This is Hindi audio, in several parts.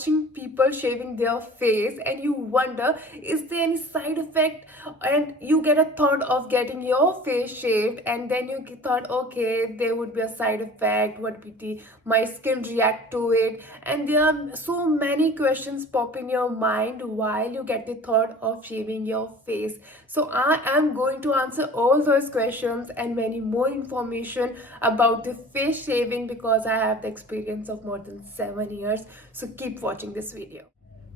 watching people shaving their face and you wonder, is there any side effect? And you get a thought of getting your face shaved, and then you thought, okay, there would be a side effect. What pity, my skin react to it. And there are so many questions pop in your mind while you get the thought of shaving your face. So I am going to answer all those questions and many more information about the face shaving because I have the experience of more than 7 years. So keep watching this video.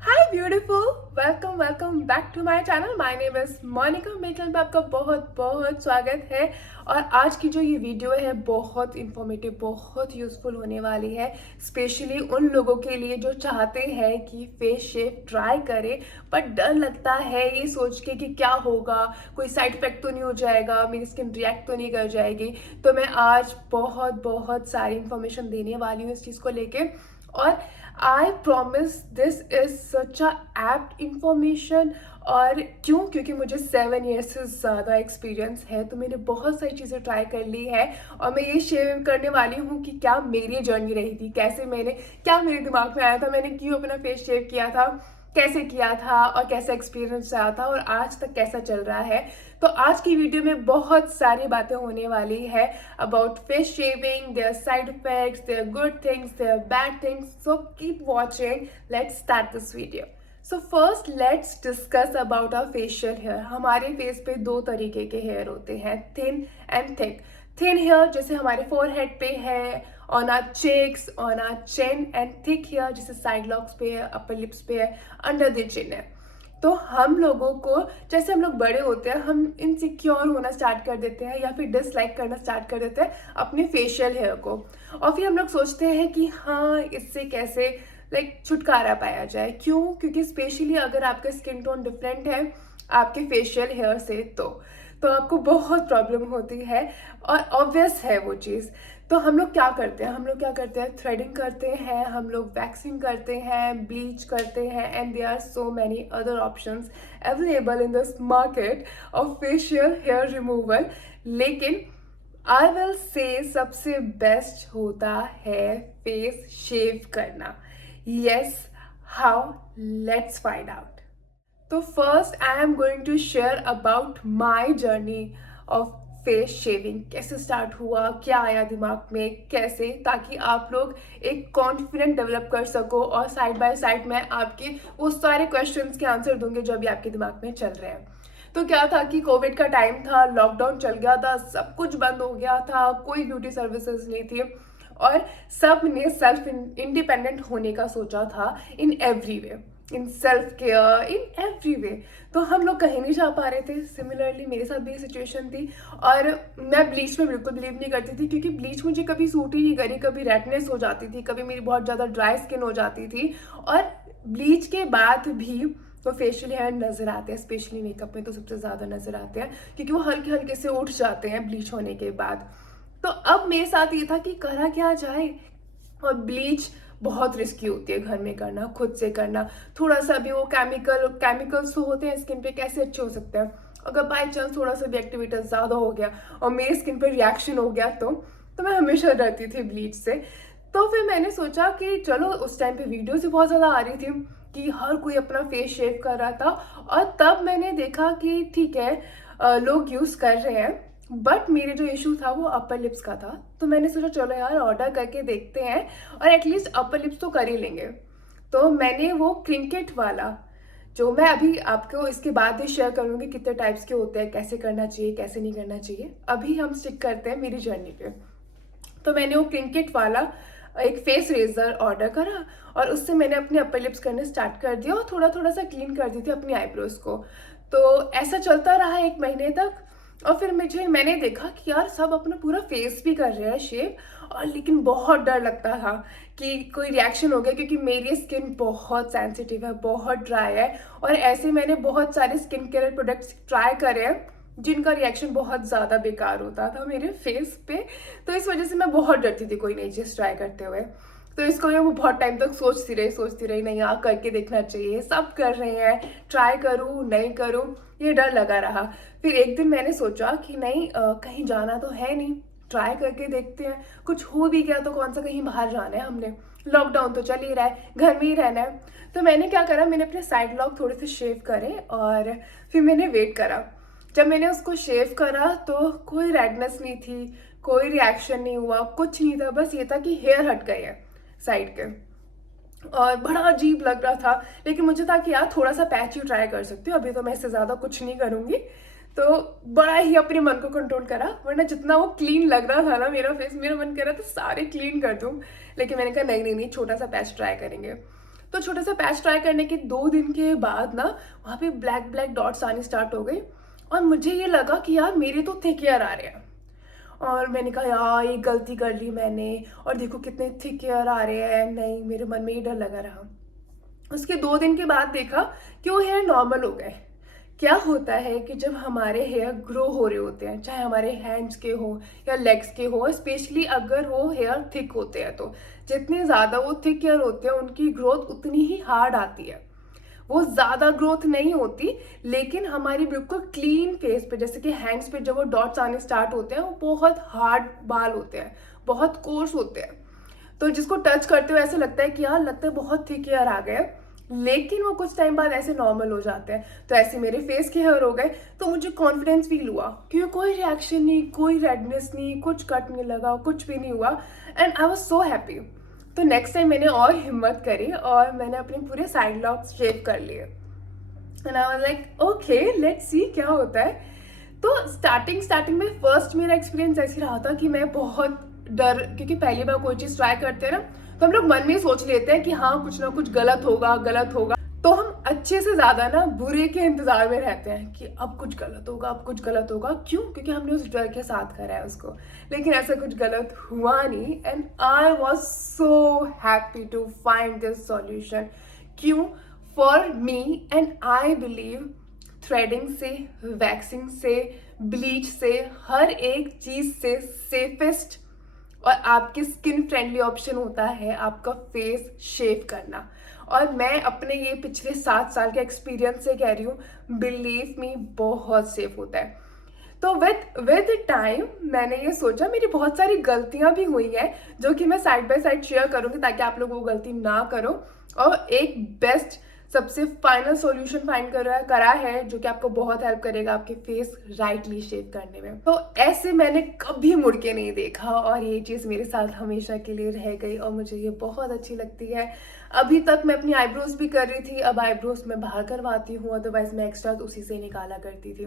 Hi beautiful, welcome back to my channel. My name is Monika. मेरे चैनल पे आपका बहुत बहुत स्वागत है। और आज की जो ये वीडियो है बहुत इंफॉर्मेटिव, बहुत यूजफुल होने वाली है, स्पेशली उन लोगों के लिए जो चाहते हैं कि फेस शेव ट्राई करें बट डर लगता है ये सोच के कि क्या होगा, कोई साइड इफेक्ट तो नहीं हो जाएगा, मेरी स्किन रिएक्ट तो नहीं कर जाएगी। तो मैं आज बहुत बहुत सारी इंफॉर्मेशन देने वाली हूँ इस चीज़ को लेके। और I promise this is such a apt information. और क्यों? क्योंकि मुझे 7 ईयर्स से ज़्यादा एक्सपीरियंस है, तो मैंने बहुत सारी चीज़ें ट्राई कर ली है। और मैं ये शेयर करने वाली हूँ कि क्या मेरी जर्नी रही थी, कैसे क्या मेरे दिमाग में आया था, मैंने क्यों अपना फेस शेव किया था, कैसे किया था और कैसा एक्सपीरियंस रहा था और आज तक कैसा चल रहा है। तो आज की वीडियो में बहुत सारी बातें होने वाली है about face shaving, their side effects, their good things, their bad things. So keep watching, let's start this video. So first let's discuss about our facial hair. हमारे फेस पे दो तरीके के हेयर होते हैं, thin and thick. Thin hair जैसे हमारे फोरहेड पे है, on our cheeks, on our chin, and thick hair जैसे साइड लॉक्स पे है, अपर लिप्स पे है, अंडर द चिन है। तो हम लोगों को जैसे हम लोग बड़े होते हैं हम इनसिक्योर होना स्टार्ट कर देते हैं या फिर डिसलाइक करना स्टार्ट कर देते हैं अपने फेशियल हेयर को। और फिर हम लोग सोचते हैं कि हाँ, इससे कैसे छुटकारा पाया जाए। क्यों? क्योंकि स्पेशली अगर आपका स्किन टोन डिफरेंट है आपके फेशियल हेयर से तो आपको बहुत प्रॉब्लम होती है और ऑब्वियस है वो चीज़। तो हम लोग क्या करते हैं, थ्रेडिंग करते हैं, हम लोग वैक्सिंग करते हैं, ब्लीच करते हैं, and there are so many other options available in this market of facial hair removal. लेकिन आई विल से सबसे बेस्ट होता है फेस शेव करना। Yes, how? Let's find out. तो first I am going to share about my journey of face shaving. कैसे स्टार्ट हुआ, क्या आया दिमाग में, कैसे, ताकि आप लोग एक कॉन्फिडेंट डेवलप कर सको। और साइड बाय साइड मैं आपके वो सारे क्वेश्चंस के आंसर दूंगी जो अभी आपके दिमाग में चल रहे हैं। तो क्या था कि कोविड का टाइम था, लॉकडाउन चल गया था, सब कुछ बंद हो गया था, कोई ब्यूटी सर्विसेज नहीं थी और सब ने सेल्फ इंडिपेंडेंट होने का सोचा था in every way, in self care, in every way. तो हम लोग कहीं नहीं जा पा रहे थे। सिमिलरली मेरे साथ भी ये सिचुएशन थी और मैं ब्लीच में बिल्कुल बिलीव नहीं करती थी क्योंकि ब्लीच मुझे कभी सूट ही नहीं करी। कभी रेडनेस हो जाती थी, कभी मेरी बहुत ज़्यादा ड्राई स्किन हो जाती थी। और ब्लीच के बाद भी तो फेशियल हेयर नज़र आते हैं, स्पेशली मेकअप में तो सबसे ज़्यादा नज़र आते हैं क्योंकि वो हल्के हल्के से उठ जाते हैं ब्लीच होने के बाद। तो अब मेरे साथ ये था कि करा क्या जाए। और ब्लीच बहुत रिस्की होती है घर में करना, खुद से करना। थोड़ा सा भी वो केमिकल्स तो होते हैं स्किन पे, कैसे अच्छे हो सकते हैं। अगर बाई चांस थोड़ा सा भी एक्टिविटी ज़्यादा हो गया और मेरी स्किन पर रिएक्शन हो गया तो मैं हमेशा डरती थी ब्लीच से। तो फिर मैंने सोचा कि चलो, उस टाइम पे वीडियोस भी बहुत ज़्यादा आ रही थी कि हर कोई अपना फेस शेव कर रहा था। और तब मैंने देखा कि ठीक है, लोग यूज़ कर रहे हैं, बट मेरे जो इशू था वो अपर लिप्स का था। तो मैंने सोचा चलो यार ऑर्डर करके देखते हैं और एटलीस्ट अपर लिप्स तो कर ही लेंगे। तो मैंने वो क्रिंकेट वाला, जो मैं अभी आपको इसके बाद ही शेयर करूँगी कितने टाइप्स के होते हैं, कैसे करना चाहिए, कैसे नहीं करना चाहिए। अभी हम स्टिक करते हैं मेरी जर्नी पे। तो मैंने वो क्रिंकेट वाला एक फेस रेजर ऑर्डर करा और उससे मैंने अपने अपर लिप्स करने स्टार्ट कर दिया और थोड़ा थोड़ा सा क्लीन कर दी थी अपनी आईब्रोज को। तो ऐसा चलता रहा 1 महीने तक। और फिर मैंने देखा कि यार सब अपना पूरा फेस भी कर रहे हैं शेव, और लेकिन बहुत डर लगता था कि कोई रिएक्शन हो गया क्योंकि मेरी स्किन बहुत सेंसिटिव है, बहुत ड्राई है। और ऐसे मैंने बहुत सारे स्किन केयर प्रोडक्ट्स ट्राई करे हैं जिनका रिएक्शन बहुत ज़्यादा बेकार होता था मेरे फेस पे। तो इस वजह से मैं बहुत डरती थी कोई नई चीज़ ट्राई करते हुए। तो इसको मैं वो बहुत टाइम तक सोचती रही नहीं यार, करके देखना चाहिए, सब कर रहे हैं, ट्राई करूँ नहीं करूँ, ये डर लगा रहा। फिर एक दिन मैंने सोचा कि नहीं, कहीं जाना तो है नहीं, ट्राई करके देखते हैं, कुछ हो भी गया तो कौन सा कहीं बाहर जाना है हमने, लॉकडाउन तो चल ही रहा है, घर में ही रहना है। तो मैंने क्या करा, मैंने अपने साइड लॉक थोड़े से शेव करे और फिर मैंने वेट करा। जब मैंने उसको शेव करा तो कोई रेडनेस नहीं थी, कोई रिएक्शन नहीं हुआ, कुछ नहीं था, बस ये था कि हेयर हट गए हैं साइड के और बड़ा अजीब लग रहा था। लेकिन मुझे था कि यार थोड़ा सा पैच ही ट्राई कर सकती हूँ, अभी तो मैं इससे ज़्यादा कुछ नहीं करूँगी। तो बड़ा ही अपने मन को कंट्रोल करा, वरना जितना वो क्लीन लग रहा था ना मेरा फेस, मेरा मन कर रहा था सारे क्लीन कर दूँ। लेकिन मैंने कहा नहीं नहीं नहीं, छोटा सा पैच ट्राई करेंगे। तो छोटा सा पैच ट्राई करने के 2 दिन के बाद ना वहाँ पे ब्लैक ब्लैक डॉट्स आने स्टार्ट हो गए और मुझे ये लगा कि यार मेरे तो थिक हेयर आ रहे हैं। और मैंने कहा यार ये गलती कर ली मैंने, और देखो कितने थिक हेयर आ रहे हैं। नहीं, मेरे मन में ये डर लगा रहा। उसके 2 दिन के बाद देखा कि वो हेयर नॉर्मल हो गए। क्या होता है कि जब हमारे हेयर ग्रो हो रहे होते हैं, चाहे हमारे हैंड्स के हो या लेग्स के हो, स्पेशली अगर वो हेयर थिक होते हैं, तो जितने ज़्यादा वो थिक हेयर होते हैं उनकी ग्रोथ उतनी ही हार्ड आती है। वो ज़्यादा ग्रोथ नहीं होती, लेकिन हमारी बिल्कुल क्लीन फेस पे, जैसे कि हैंड्स पे जब वो डॉट्स आने स्टार्ट होते हैं, वो बहुत हार्ड बाल होते हैं, बहुत कोर्स होते हैं। तो जिसको टच करते हुए ऐसा लगता है कि यार लगता है बहुत थिक हेयर आ गए, लेकिन वो कुछ टाइम बाद ऐसे नॉर्मल हो जाते हैं। तो ऐसे मेरे फेस के हेयर हो गए, तो मुझे कॉन्फिडेंस फील हुआ क्योंकि कोई रिएक्शन नहीं, कोई रेडनेस नहीं, कुछ कट नहीं लगा, कुछ भी नहीं हुआ, and I was so happy. तो नेक्स्ट टाइम मैंने और हिम्मत करी और मैंने अपने पूरे साइड लॉक्स शेव कर लिए and I was like okay let's see क्या होता है। तो स्टार्टिंग में फर्स्ट मेरा एक्सपीरियंस ऐसे रहा था कि मैं बहुत डर, क्योंकि पहली बार कोई चीज़ ट्राई करते हैं ना, तो हम लोग मन में ही सोच लेते हैं कि हाँ कुछ ना कुछ गलत होगा गलत होगा। तो हम अच्छे से ज़्यादा ना बुरे के इंतज़ार में रहते हैं कि अब कुछ गलत होगा, अब कुछ गलत होगा। क्यों? क्योंकि हमने उस डर के साथ करा है उसको। लेकिन ऐसा कुछ गलत हुआ नहीं and I was so happy to find this solution. क्यों? For me and I believe threading से, वैक्सिंग से, ब्लीच से, हर एक चीज़ से सेफेस्ट और आपके स्किन फ्रेंडली ऑप्शन होता है आपका फेस शेव करना। और मैं अपने ये पिछले 7 साल के एक्सपीरियंस से कह रही हूँ, बिलीव मी बहुत सेफ होता है। तो विद टाइम मैंने ये सोचा, मेरी बहुत सारी गलतियां भी हुई हैं जो कि मैं साइड बाय साइड शेयर करूंगी ताकि आप लोग वो गलती ना करो, और एक बेस्ट सबसे फाइनल सॉल्यूशन फाइंड करा है जो कि आपको बहुत हेल्प करेगा आपके फेस राइटली शेव करने में। तो ऐसे मैंने कभी मुड़ के नहीं देखा और ये चीज़ मेरे साथ हमेशा के लिए रह गई और मुझे ये बहुत अच्छी लगती है। अभी तक मैं अपनी आईब्रोज भी कर रही थी, अब आईब्रोज मैं बाहर करवाती हूँ, अदरवाइज मैं एक्स्ट्रा उसी से निकाला करती थी।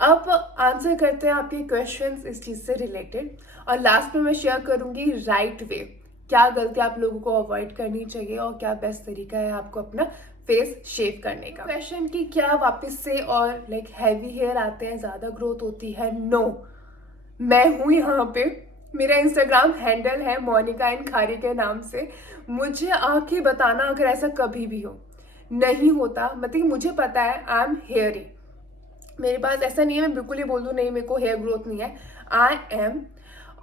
अब आंसर करते हैं आपके क्वेश्चंस इस चीज़ से रिलेटेड, और लास्ट में मैं शेयर करूँगी राइट वे, क्या गलती आप लोगों को अवॉइड करनी चाहिए और क्या बेस्ट तरीका है आपको अपना फेस शेव करने का। क्वेश्चन की क्या वापस से और लाइक हैवी हेयर आते हैं, ज़्यादा ग्रोथ होती है? नो, मैं हूँ यहाँ पे, मेरा इंस्टाग्राम हैंडल है मोनिका एंड खारी के नाम से। मुझे आके बताना अगर ऐसा कभी भी हो। नहीं होता, मतलब मुझे पता है आई एम हेयरी, मेरे पास ऐसा नहीं है मैं बिल्कुल ही बोल दूँ नहीं मेरे को हेयर ग्रोथ नहीं है, आई एम।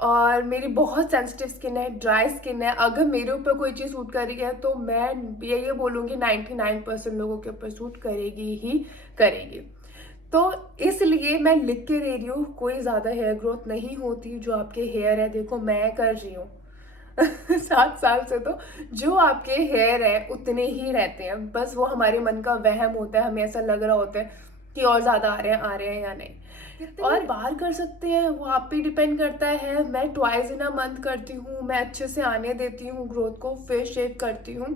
और मेरी बहुत सेंसिटिव स्किन है, ड्राई स्किन है। अगर मेरे ऊपर कोई चीज़ सूट कर रही है तो मैं ये बोलूँगी 99% लोगों के ऊपर सूट करेगी ही करेगी। तो इसलिए मैं लिख के दे रही हूँ, कोई ज़्यादा हेयर ग्रोथ नहीं होती। जो आपके हेयर है, देखो मैं कर रही हूँ 7 साल से, तो जो आपके हेयर है उतने ही रहते हैं, बस वो हमारे मन का वहम होता है, हमें ऐसा लग रहा होता है कि और ज़्यादा आ रहे हैं या नहीं। और बाहर कर सकते हैं वो आप पे डिपेंड करता है। मैं ट्वाइस इन अ मंथ करती हूँ, मैं अच्छे से आने देती हूँ ग्रोथ को, फेस शेव करती हूँ।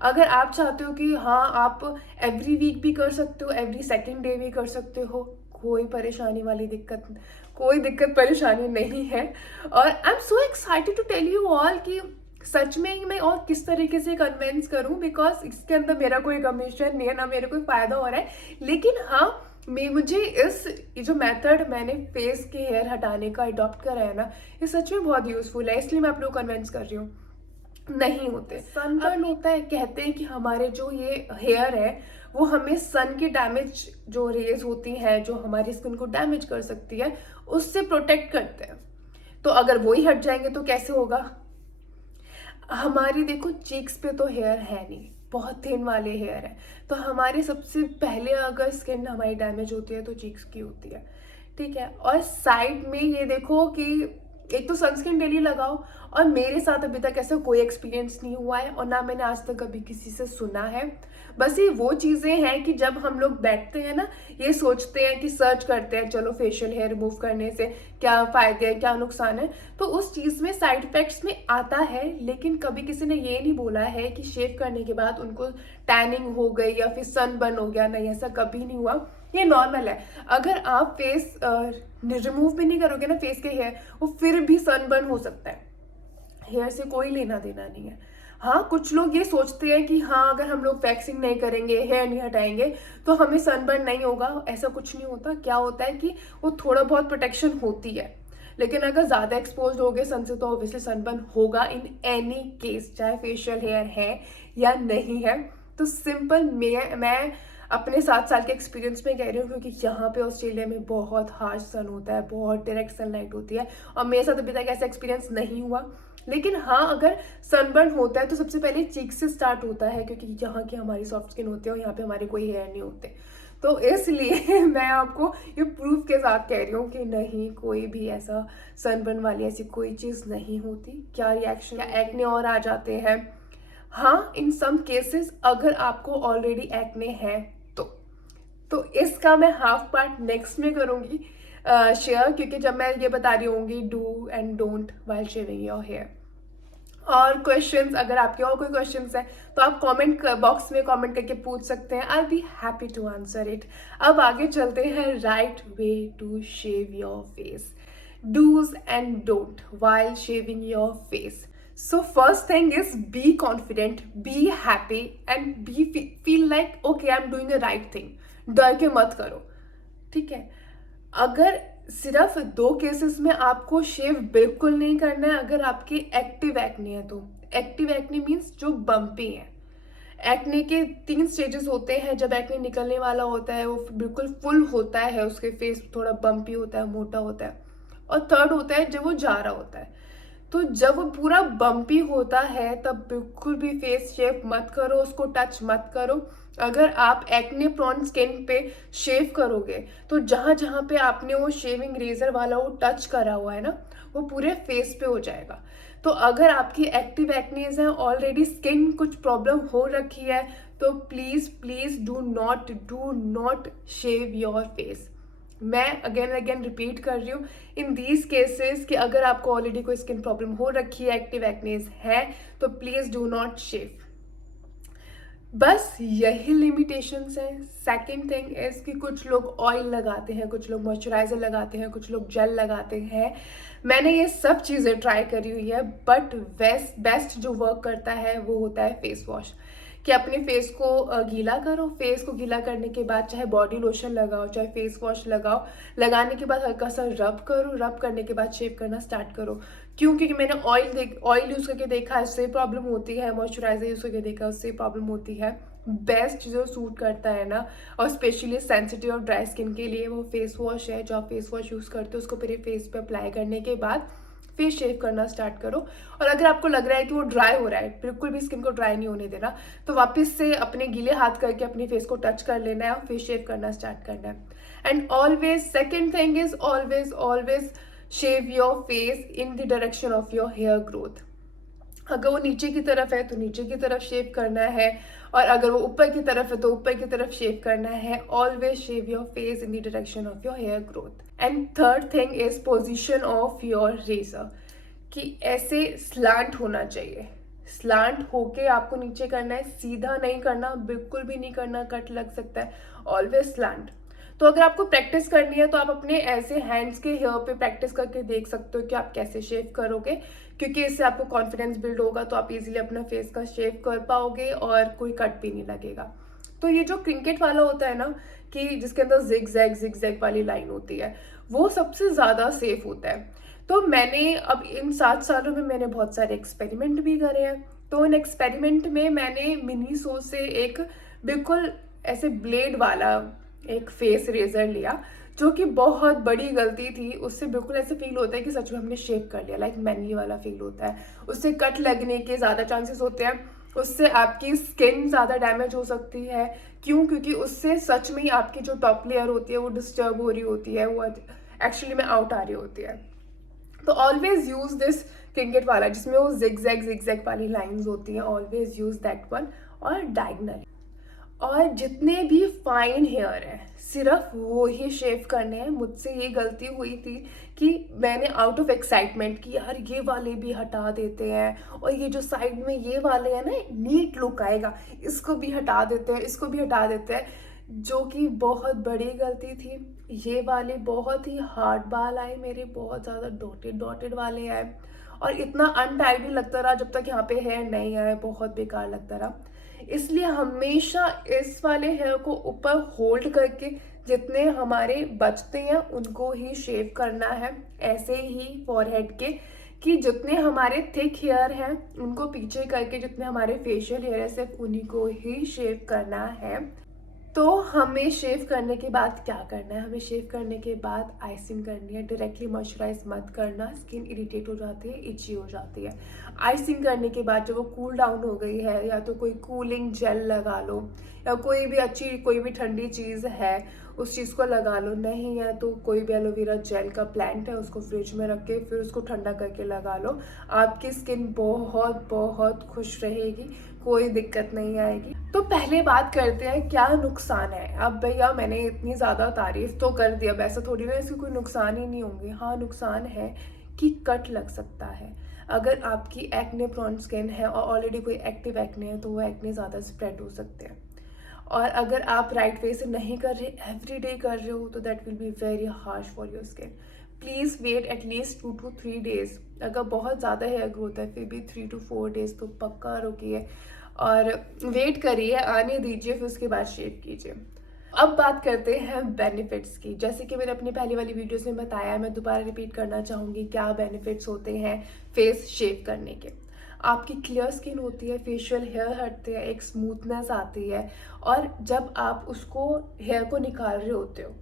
अगर आप चाहते हो कि हाँ आप एवरी वीक भी कर सकते हो, एवरी सेकेंड डे भी कर सकते हो, कोई परेशानी वाली कोई दिक्कत परेशानी नहीं है। और I am so excited to tell you all कि सच में मैं और किस तरीके से कन्विंस करूं, बिकॉज इसके अंदर मेरा कोई कमीशन नहीं है, ना मेरे कोई फ़ायदा हो रहा है। लेकिन हाँ, मुझे ये जो मेथड मैंने फेस के हेयर हटाने का अडॉप्ट करा है ना, ये सच में बहुत यूज़फुल है, इसलिए मैं आप लोग को कन्विंस कर रही हूँ। नहीं होते, सनबर्न होता है, कहते हैं कि हमारे जो ये हेयर है वो हमें सन की डैमेज जो रेज होती हैं जो हमारी स्किन को डैमेज कर सकती है उससे प्रोटेक्ट करते हैं। तो अगर वो ही हट जाएंगे तो कैसे होगा? हमारी देखो चीक्स पे तो हेयर है नहीं, बहुत थिन वाले हेयर है, तो हमारी सबसे पहले अगर स्किन हमारी डैमेज होती है तो चीक्स की होती है, ठीक है। और साइड में ये देखो कि एक तो सनस्क्रीन डेली लगाओ, और मेरे साथ अभी तक ऐसा कोई एक्सपीरियंस नहीं हुआ है और ना मैंने आज तक कभी किसी से सुना है। बस ये वो चीज़ें हैं कि जब हम लोग बैठते हैं ना, ये सोचते हैं कि सर्च करते हैं चलो फेशियल हेयर रिमूव करने से क्या फ़ायदे हैं क्या नुकसान है, तो उस चीज़ में साइड इफ़ेक्ट्स में आता है, लेकिन कभी किसी ने ये नहीं बोला है कि शेव करने के बाद उनको टैनिंग हो गई या फिर सनबर्न हो गया। नहीं, ऐसा कभी नहीं हुआ, ये नॉर्मल है। अगर आप फेस रिमूव भी नहीं करोगे ना फेस के हेयर, वो फिर भी सनबर्न हो सकता है। हेयर से कोई लेना देना नहीं है। हाँ, कुछ लोग ये सोचते हैं कि हाँ अगर हम लोग वैक्सिंग नहीं करेंगे, हेयर नहीं हटाएंगे तो हमें सनबर्न नहीं होगा। ऐसा कुछ नहीं होता। क्या होता है कि वो थोड़ा बहुत प्रोटेक्शन होती है, लेकिन अगर ज़्यादा एक्सपोज हो गए सन से तो ऑब्वियसली सनबर्न होगा इन एनी केस, चाहे फेशियल हेयर है या नहीं है। तो सिंपल मैं अपने 7 साल के एक्सपीरियंस में कह रही हूँ, क्योंकि यहाँ पे ऑस्ट्रेलिया में बहुत हार्श सन होता है, बहुत डायरेक्ट सनलाइट होती है, और मेरे साथ अभी तक ऐसा एक्सपीरियंस नहीं हुआ। लेकिन हाँ, अगर सनबर्न होता है तो सबसे पहले चीक से स्टार्ट होता है, क्योंकि यहाँ की हमारी सॉफ्ट स्किन होती है और यहाँ पे हमारे कोई हेयर नहीं होते। तो इसलिए मैं आपको ये प्रूफ के साथ कह रही हूँ कि नहीं, कोई भी ऐसा सनबर्न वाली ऐसी कोई चीज़ नहीं होती। क्या रिएक्शन, क्या एक्ने और आ जाते हैं? हाँ, इन सम केसेस अगर आपको ऑलरेडी एक्ने है तो इसका मैं हाफ पार्ट नेक्स्ट में करूँगी शेयर, क्योंकि जब मैं ये बता रही होंगी do and don't while shaving your hair. और क्वेश्चंस, अगर आपके और कोई क्वेश्चंस हैं तो आप कमेंट बॉक्स में कमेंट करके पूछ सकते हैं। I be happy to answer it. अब आगे चलते हैं right way to shave your face, do's and don't while shaving your face. So first thing is be confident, be happy and feel like okay I'm doing the right thing। डर के मत करो, ठीक है। अगर सिर्फ 2 केसेस में आपको शेव बिल्कुल नहीं करना है, अगर आपकी एक्टिव एक्ने है तो। एक्टिव एक्ने मीन्स जो बम्पी है। एक्ने के 3 स्टेजेस होते हैं। जब एक्ने निकलने वाला होता है, वो बिल्कुल फुल होता है, उसके फेस थोड़ा बम्पी होता है, मोटा होता है। और थर्ड होता है जब वो जा रहा होता है। तो जब वो पूरा बम्पी होता है तब बिल्कुल भी फेस शेव मत करो, उसको टच मत करो। अगर आप एक्ने प्रोन स्किन पे शेव करोगे तो जहाँ जहाँ पे आपने वो शेविंग रेजर वाला वो टच करा हुआ है ना, वो पूरे फेस पे हो जाएगा। तो अगर आपकी एक्टिव एक्नीज है, ऑलरेडी स्किन कुछ प्रॉब्लम हो रखी है, तो please please do not shave your face. मैं अगेन अगेन रिपीट कर रही हूँ, इन दीज केसेस कि अगर आपको ऑलरेडी कोई स्किन प्रॉब्लम हो रखी है, एक्टिव एक्नेस है, तो प्लीज़ डू नॉट शेव। बस यही लिमिटेशंस हैं। सेकेंड थिंग इज कि कुछ लोग ऑयल लगाते हैं, कुछ लोग मॉइस्चराइजर लगाते हैं, कुछ लोग जेल लगाते हैं। मैंने ये सब चीज़ें ट्राई करी हुई है, बट बेस्ट जो वर्क करता है वो होता है फेस वॉश। कि अपने फेस को गीला करो, फेस को गीला करने के बाद चाहे बॉडी लोशन लगाओ चाहे फेस वॉश लगाओ, लगाने के बाद हल्का सा रब करो, रब करने के बाद शेव करना स्टार्ट करो। क्यों? क्योंकि मैंने ऑयल यूज़ करके देखा उससे प्रॉब्लम होती है, मॉइस्चराइजर यूज़ करके देखा उससे प्रॉब्लम होती है। बेस्ट जो सूट करता है ना, और स्पेशली सेंसिटिव और ड्राई स्किन के लिए, वो फेस वॉश है। जो आप फेस वॉश यूज़ करते हो उसको पूरे फेस पे अप्लाई करने के बाद फेस शेव करना स्टार्ट करो। और अगर आपको लग रहा है कि वो ड्राई हो रहा है, बिल्कुल भी स्किन को ड्राई नहीं होने देना, तो वापस से अपने गीले हाथ करके अपने फेस को टच कर लेना है और फेस शेव करना स्टार्ट करना है। And always second thing is always shave your face in the direction of your hair growth. अगर वो नीचे की तरफ है तो नीचे की तरफ शेव करना है, और अगर वो ऊपर की तरफ है तो ऊपर की तरफ शेव करना है। Always shave your face in the direction of your hair growth. And third thing is position of your razor, कि ऐसे स्लांट होना चाहिए। स्लांट होके आपको नीचे करना है, सीधा नहीं करना, बिल्कुल भी नहीं करना, कट लग सकता है। Always slant. तो अगर आपको प्रैक्टिस करनी है तो आप अपने ऐसे हैंड्स के हेयर पे प्रैक्टिस करके देख सकते हो कि आप कैसे शेव करोगे, क्योंकि इससे आपको कॉन्फिडेंस बिल्ड होगा, तो आप इजीली अपना फेस का शेव कर पाओगे और कोई कट भी नहीं लगेगा। तो ये जो क्रिंकेट वाला होता है ना, कि जिसके अंदर जिग जैग वाली लाइन होती है, वो सबसे ज़्यादा सेफ होता है। तो मैंने अब इन 7 सालों में मैंने बहुत सारे एक्सपेरिमेंट भी करे हैं। तो इन एक्सपेरिमेंट में मैंने मिनीसो से एक बिल्कुल ऐसे ब्लेड वाला एक फेस रेजर लिया, जो कि बहुत बड़ी गलती थी। उससे बिल्कुल ऐसे फील होता है कि सच में हमने शेव कर लिया, लाइक मैनली वाला फील होता है। उससे कट लगने के ज़्यादा चांसेस होते हैं, उससे आपकी स्किन ज़्यादा डैमेज हो सकती है। क्यों? क्योंकि उससे सच में ही आपकी जो टॉप लेयर होती है वो डिस्टर्ब हो रही होती है, वो एक्चुअली में आउट आ रही होती है। तो ऑलवेज यूज दिस किंकेट वाला जिसमें वो जिगजैग वाली लाइंस होती हैं, ऑलवेज यूज दैट वन। और डायगनल, और जितने भी फाइन हेयर हैं सिर्फ वो ही शेव करने हैं। मुझसे ये गलती हुई थी कि मैंने आउट ऑफ एक्साइटमेंट कि यार ये वाले भी हटा देते हैं, और ये जो साइड में ये वाले हैं ना, नीट लुक आएगा, इसको भी हटा देते हैं, इसको भी हटा देते हैं, जो कि बहुत बड़ी गलती थी। ये वाले बहुत ही हार्ड बाल आए मेरे, बहुत ज़्यादा डॉटेड डॉटेड वाले आए, और इतना अनटाइडी लगता रहा जब तक यहाँ पे हेयर नहीं आए, बहुत बेकार लगता रहा। इसलिए हमेशा इस वाले हेयर को ऊपर होल्ड करके जितने हमारे बचते हैं उनको ही शेव करना है। ऐसे ही फॉरहेड के कि जितने हमारे थिक हेयर हैं उनको पीछे करके जितने हमारे फेशियल हेयर है सिर्फ उन्हीं को ही शेव करना है। तो हमें शेव करने के बाद क्या करना है? हमें शेव करने के बाद आइसिंग करनी है। डायरेक्टली मॉइस्चराइज मत करना, स्किन इरिटेट हो जाती है, इची हो जाती है। आइसिंग करने के बाद जब वो कूल डाउन हो गई है, या तो कोई कूलिंग जेल लगा लो, या कोई भी अच्छी कोई भी ठंडी चीज़ है उस चीज़ को लगा लो। नहीं है तो कोई भी एलोवेरा जेल का प्लांट है उसको फ्रिज में रख के फिर उसको ठंडा करके लगा लो। आपकी स्किन बहुत बहुत खुश रहेगी, कोई दिक्कत नहीं आएगी। तो पहले बात करते हैं क्या नुकसान है। अब भैया मैंने इतनी ज़्यादा तारीफ तो कर दिया, वैसे थोड़ी ना इसके कोई नुकसान ही नहीं होंगे। हाँ, नुकसान है कि कट लग सकता है। अगर आपकी एक्ने प्रोन स्किन है और ऑलरेडी कोई एक्टिव एक्ने है तो वो एक्ने ज़्यादा स्प्रेड हो सकते हैं। और अगर आप राइट वे से नहीं कर रहे, एवरी डे कर रहे हो, तो that will be very harsh for your skin. Please wait at least 2 to 3 days। अगर बहुत ज़्यादा हेयर ग्रोथ है फिर भी 3 to 4 days तो पक्का रुकिए और वेट करिए, आने दीजिए, फिर उसके बाद शेव कीजिए। अब बात करते हैं बेनिफिट्स की। जैसे कि मैंने अपनी पहली वाली वीडियोस में बताया, मैं दोबारा रिपीट करना चाहूँगी क्या बेनिफिट्स होते हैं फेस शेव करने के। आपकी क्लियर स्किन होती है, फेशियल हेयर हटते हैं, एक स्मूथनेस आती है, और जब आप उसको हेयर को निकाल रहे होते हो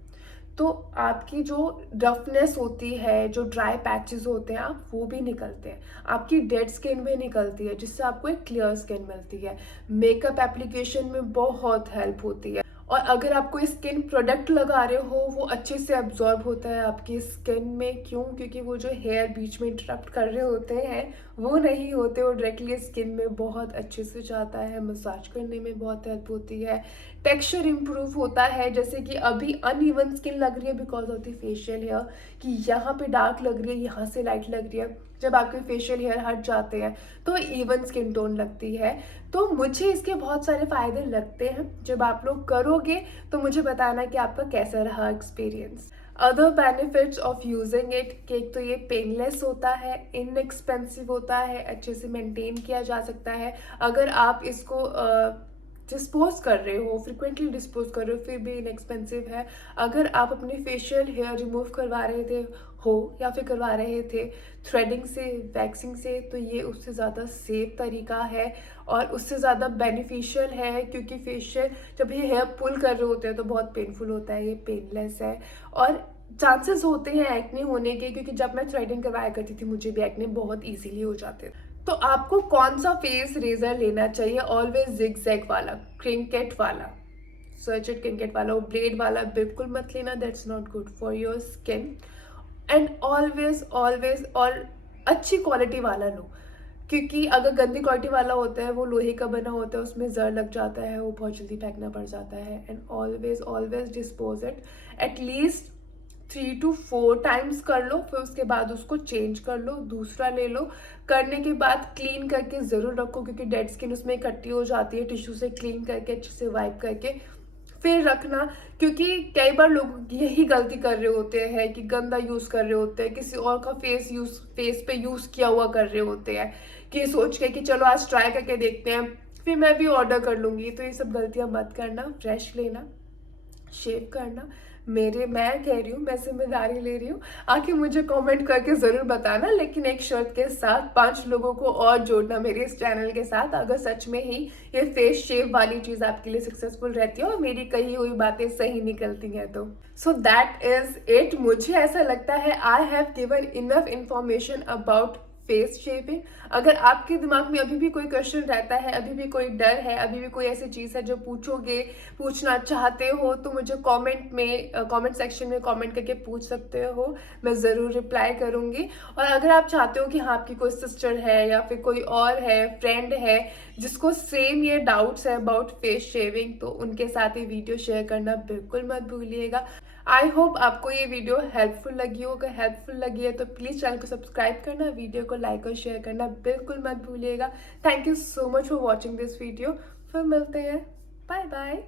तो आपकी जो रफनेस होती है, जो ड्राई पैचेस होते हैं आप वो भी निकलते हैं, आपकी डेड स्किन भी निकलती है, जिससे आपको एक क्लियर स्किन मिलती है। मेकअप एप्लीकेशन में बहुत हेल्प होती है। और अगर आप कोई स्किन प्रोडक्ट लगा रहे हो वो अच्छे से अब्जॉर्ब होता है आपकी स्किन में। क्यों? क्योंकि वो जो हेयर बीच में इंटरप्ट कर रहे होते हैं वो नहीं होते, वो डायरेक्टली स्किन में बहुत अच्छे से जाता है, मसाज करने में बहुत हेल्प होती है। टेक्सचर इम्प्रूव होता है, जैसे कि अभी अनइवन स्किन लग रही है because of the facial hair, कि यहाँ पे डार्क लग रही है, यहाँ से लाइट लग रही है। जब आपके फेशियल हेयर हट जाते हैं तो इवन स्किन टोन लगती है। तो मुझे इसके बहुत सारे फायदे लगते हैं। जब आप लोग करोगे तो मुझे बताना कि आपका कैसा रहा experience. Other benefits of using it, cake तो ये पेनलेस होता है, इनएक्सपेंसिव होता है, अच्छे से मेंटेन किया जा सकता है। अगर आप इसको डिस्पोज कर रहे हो, फ्रिक्वेंटली डिस्पोज कर रहे हो, फिर भी इनएक्सपेंसिव है। अगर आप अपने फेशियल हेयर रिमूव करवा रहे थे हो या फिर करवा रहे थे थ्रेडिंग से, वैक्सिंग से, तो ये उससे ज़्यादा सेफ तरीका है और उससे ज़्यादा बेनिफिशियल है। क्योंकि फेशियल जब ये हेयर पुल कर रहे होते हैं तो बहुत पेनफुल होता है, ये पेनलेस है और चांसेस होते हैं एक्ने होने के, क्योंकि जब मैं थ्रेडिंग करवाया करती थी मुझे भी एक्ने बहुत ईजीली हो जाते थे। तो आपको कौन सा फेस रेजर लेना चाहिए? ऑलवेज जिगजैग वाला, क्रिंकेट वाला, सर्चेड क्रिंकेट वाला, वो ब्लेड वाला बिल्कुल मत लेना, that's not good for your skin. And always always और अच्छी क्वालिटी वाला लो, क्योंकि अगर गंदी क्वालिटी वाला होता है वो लोहे का बना होता है, उसमें जर लग जाता है, वो बहुत जल्दी फेंकना पड़ जाता है। And always always dispose it at least 3 to 4 times कर लो, फिर उसके बाद उसको चेंज कर लो, दूसरा ले लो। करने के बाद क्लीन करके ज़रूर रखो, क्योंकि डेड स्किन उसमें इकट्ठी हो जाती है। टिश्यू से क्लीन करके अच्छे से वाइप करके फिर रखना, क्योंकि कई बार लोग यही गलती कर रहे होते हैं कि गंदा यूज़ कर रहे होते हैं, किसी और का फेस पे यूज़ किया हुआ कर रहे होते हैं, कि सोच के कि चलो आज ट्राई करके देखते हैं फिर मैं भी ऑर्डर कर लूँगी। तो ये सब गलतियाँ मत करना, फ्रेश लेना, शेव करना। मैं कह रही हूँ, मैं जिम्मेदारी ले रही हूँ। आके मुझे कमेंट करके ज़रूर बताना, लेकिन एक शर्त के साथ, 5 लोगों को और जोड़ना मेरे इस चैनल के साथ, अगर सच में ही ये फेस शेव वाली चीज़ आपके लिए सक्सेसफुल रहती है और मेरी कही हुई बातें सही निकलती हैं तो। So that is it. मुझे ऐसा लगता है I have given enough information about face shaving. अगर आपके दिमाग में अभी भी कोई क्वेश्चन रहता है, अभी भी कोई डर है, अभी भी कोई ऐसी चीज़ है जो पूछना चाहते हो, तो मुझे कमेंट सेक्शन में कमेंट करके पूछ सकते हो। मैं ज़रूर रिप्लाई करूँगी। और अगर आप चाहते हो कि हाँ, आपकी कोई सिस्टर है या फिर कोई और है, फ्रेंड है, जिसको सेम ये डाउट्स है अबाउट फेस शेविंग, तो उनके साथ ये वीडियो शेयर करना बिल्कुल मत भूलिएगा। आई होप आपको ये वीडियो हेल्पफुल लगी हो। अगर हेल्पफुल लगी है तो प्लीज़ चैनल को सब्सक्राइब करना, वीडियो को लाइक और शेयर करना बिल्कुल मत भूलिएगा। Thank you so much for watching this video. फिर मिलते हैं। Bye bye.